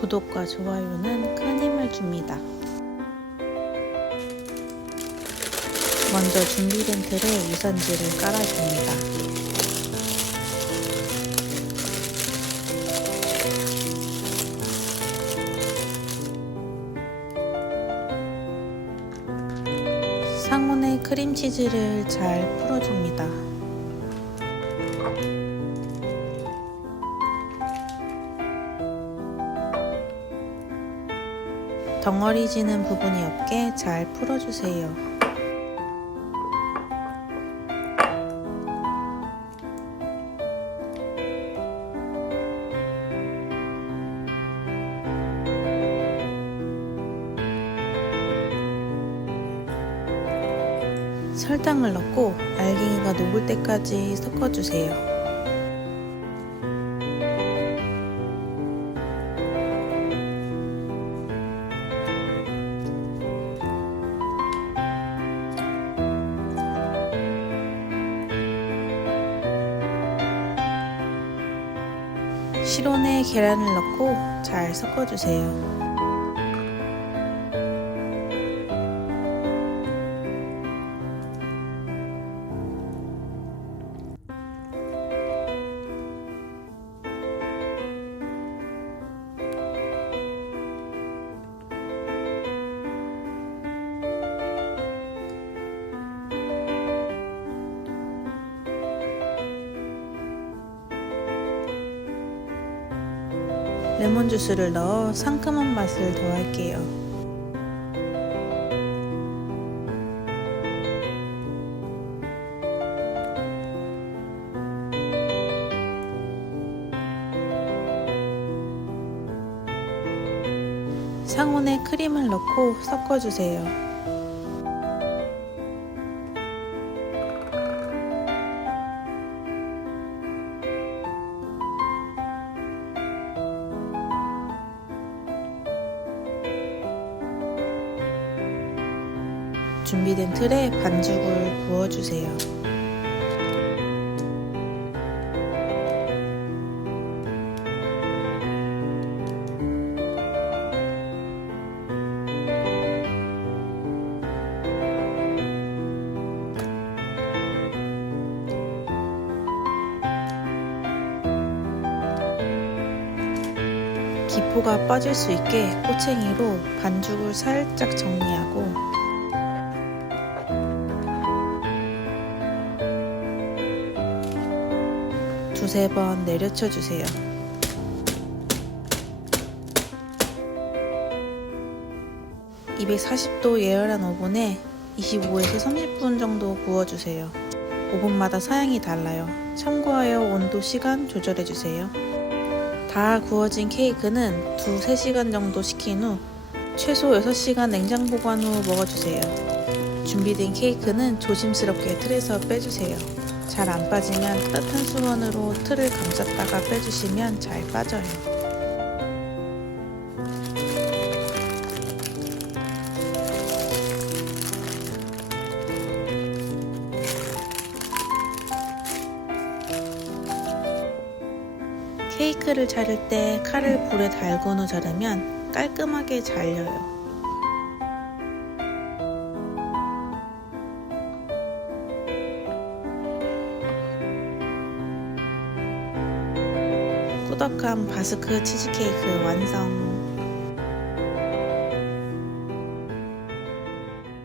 구독과 좋아요는 큰 힘을 줍니다. 먼저 준비된 틀에 유산지를 깔아줍니다. 상온에 크림치즈를 잘 풀어줍니다. 덩어리 지는 부분이 없게 잘 풀어주세요. 설탕을 넣고 알갱이가 녹을 때까지 섞어주세요. 실온에 계란을 넣고 잘 섞어주세요. 레몬 주스를 넣어 상큼한 맛을 더할게요. 상온에 크림을 넣고 섞어주세요. 준비된 틀에 반죽을 부어주세요. 기포가 빠질 수 있게 꼬챙이로 반죽을 살짝 정리하고 두세 번 내려쳐 주세요. (240도) 예열한 오븐에 25에서 30분 정도 구워주세요. 오븐마다 사양이 달라요. 참고하여 온도 시간 조절해주세요. 다 구워진 케이크는 2, 3시간 정도 식힌 후 최소 6시간 냉장 보관 후 먹어주세요. 준비된 케이크는 조심스럽게 틀에서 빼주세요. 잘 안 빠지면 따뜻한 수건으로 틀을 감쌌다가 빼주시면 잘 빠져요. 케이크를 자를 때 칼을 불에 달군 후 자르면 깔끔하게 잘려요. 꾸덕한 바스크 치즈케이크 완성!